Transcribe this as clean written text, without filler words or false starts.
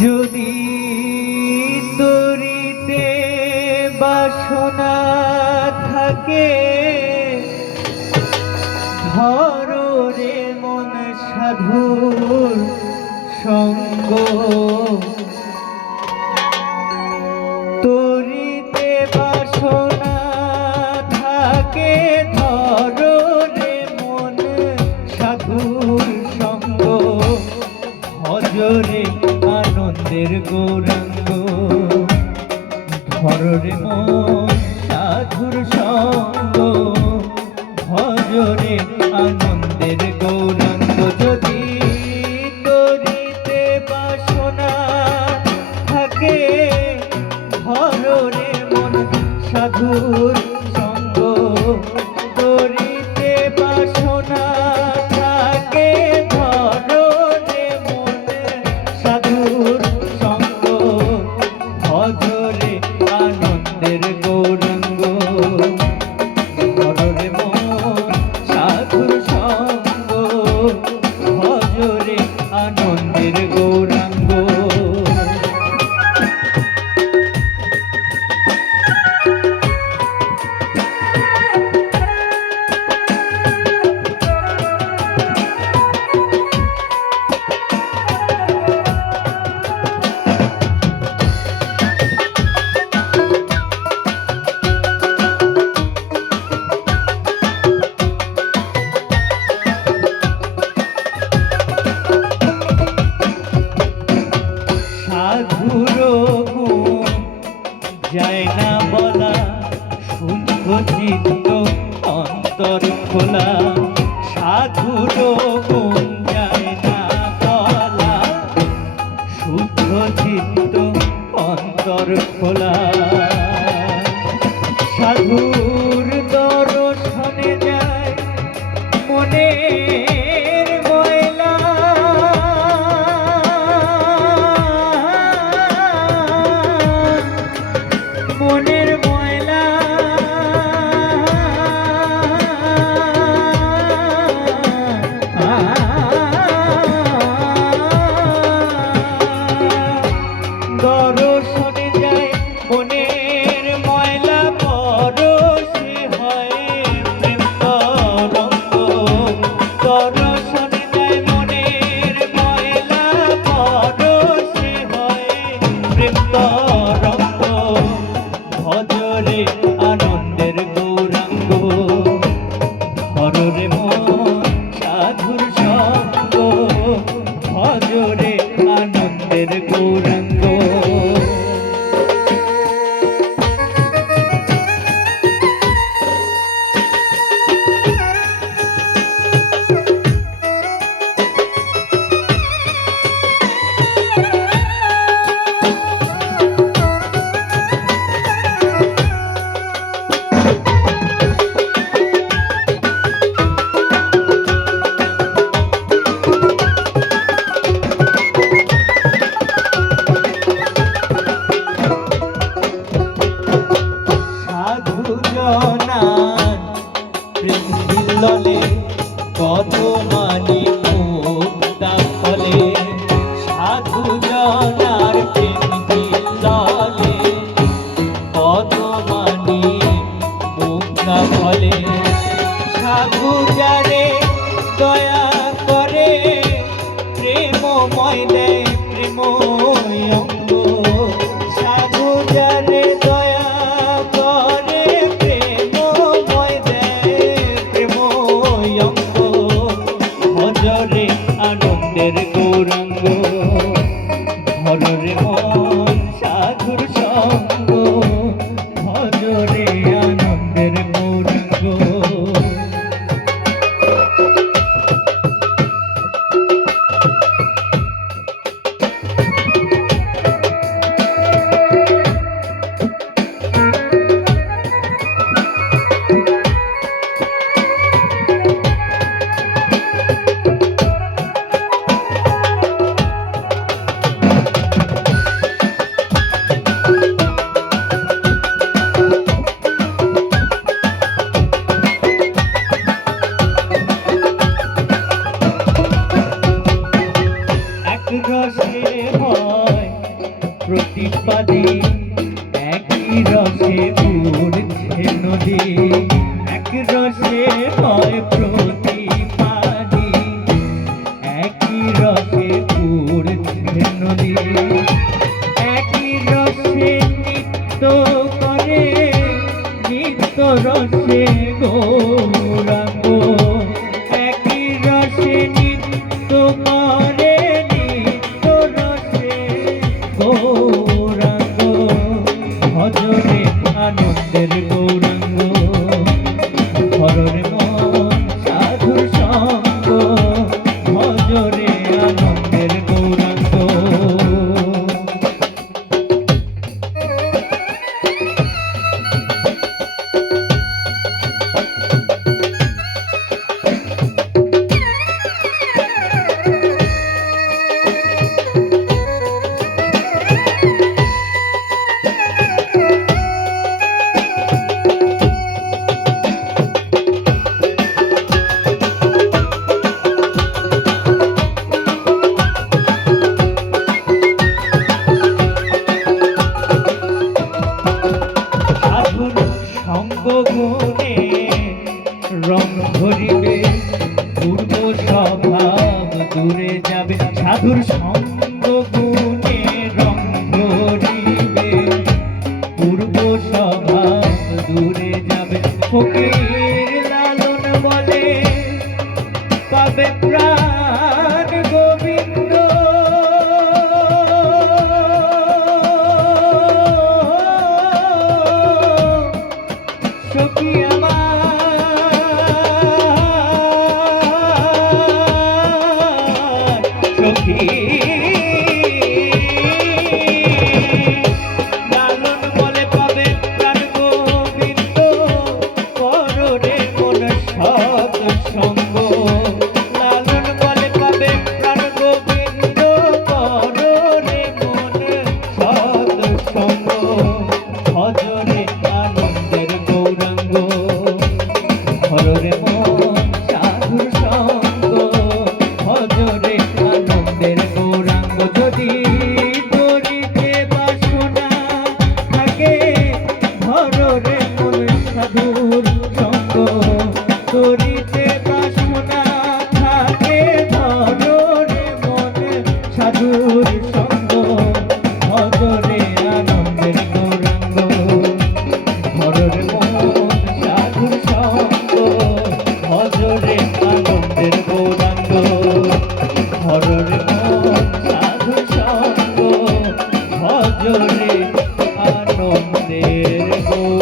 যদি তরিতে বাসনা থাকে, ধরো রে মন সাধুর সঙ্গ। তরিতে বাসনা থাকে, ধরো রে মন সাধুর সঙ্গ। ভজরে আনন্দের গৌরাঙ্গ, ধরো রে মন সাধুর সঙ্গ। ভজরে আনন্দের গৌরাঙ্গ। যদি তরিতে বাসনা থাকে, ধরো রে মন সাধুর সঙ্গ। তরিতে বাসনা থাকে, ধরো রে মন সাধুর সঙ্গ। ভজরে আনন্দের গৌরাঙ্গ, ধরো রে মন সাধুর সঙ্গ। ভজরে আনন্দের গৌরাঙ্গ। সাধুর গুণ যায় না বলা, শুদ্ধ চিত্ত অন্তর খোলা। সাধুর গুণ যায় না বলা, শুদ্ধ চিত্ত অন্তর খোলা। সাধুর দর্শনে যায় মনের ময়লা। মনের ময়লা দর্শনে যায় মনের ময়লা। পরশে হয় প্রেম তরঙ্গ। দর্শনে যায় মনের ময়লা, পরশে হয় প্রেম তরঙ্গ। ভজরে আনন্দের গৌরাঙ্গ, ধরো রে মন সাধুর সঙ্গ। ভজরে আনন্দের গৌরাঙ্গ। জনান প্রেম বিল্ললে কত মানি মুক্তা ফলে। সাধু জনার প্রেম বিল্ললে কত মানি মুক্তা ফলে। সাধু যারে দয়া করে, প্রেমময় দেয় প্রেম অঙ্গ। সাধু যারে দয়া করে, প্রেমময় দেয় প্রেম অঙ্গ। ভজরে আনন্দের গৌরাঙ্গ, ধরো রে মন সাধুর সঙ্গ। ভজরে আনন্দের গৌরাঙ্গ। প্রতিপাদে একই রসে পড়ছে নদী, এক রসে হয় প্রতিপাদে একই রসে পড়ছে নদী, একই রসে নিত্য করে নিত্য রসে গৌরাঙ্গ, একই রসে নিত্য করে নিত্য রসে গৌরাঙ্গ, ভজরে আনন্দের গৌরাঙ্গ, হররে মন সাধুর সঙ্গ, ভজরে আনন্দের গৌরাঙ্গ। গুণে রং ধরিবে, পূর্ব স্বভাব দূরে যাবে, সাধুর সঙ্গ গুণে রং ধরিবে, পূর্ব স্বভাব দূরে যাবে, ফকির লালন বলে পাবে প্রাণ গোবিন্দ, সখী আমার সখী লালন বলে পাবে প্রাণ গোবিন্দ, পররে মন সৎ সঙ্গ, লালন বলে পাবে প্রাণ গোবিন্দ, পররে মন সৎ সঙ্গ, ভজরে আনন্দের গৌরাঙ্গ, হররে মন সাধুর সঙ্গ, ভজরে আনন্দের গৌরাঙ্গ। যদি করিতে বাসনা থাকে ধররে মন সাধুর সঙ্গ, করিতে বাসনা থাকে ধররে মন সাধুর সঙ্গ, ভজরে আনন্দের গৌরাঙ্গ, হররে মন সাধুর সঙ্গ, ভজরে আনন্দের গৌরাঙ্গ, হররে মন সাধুর সঙ্গ, ভজরে আনন্দের গৌরাঙ্গ।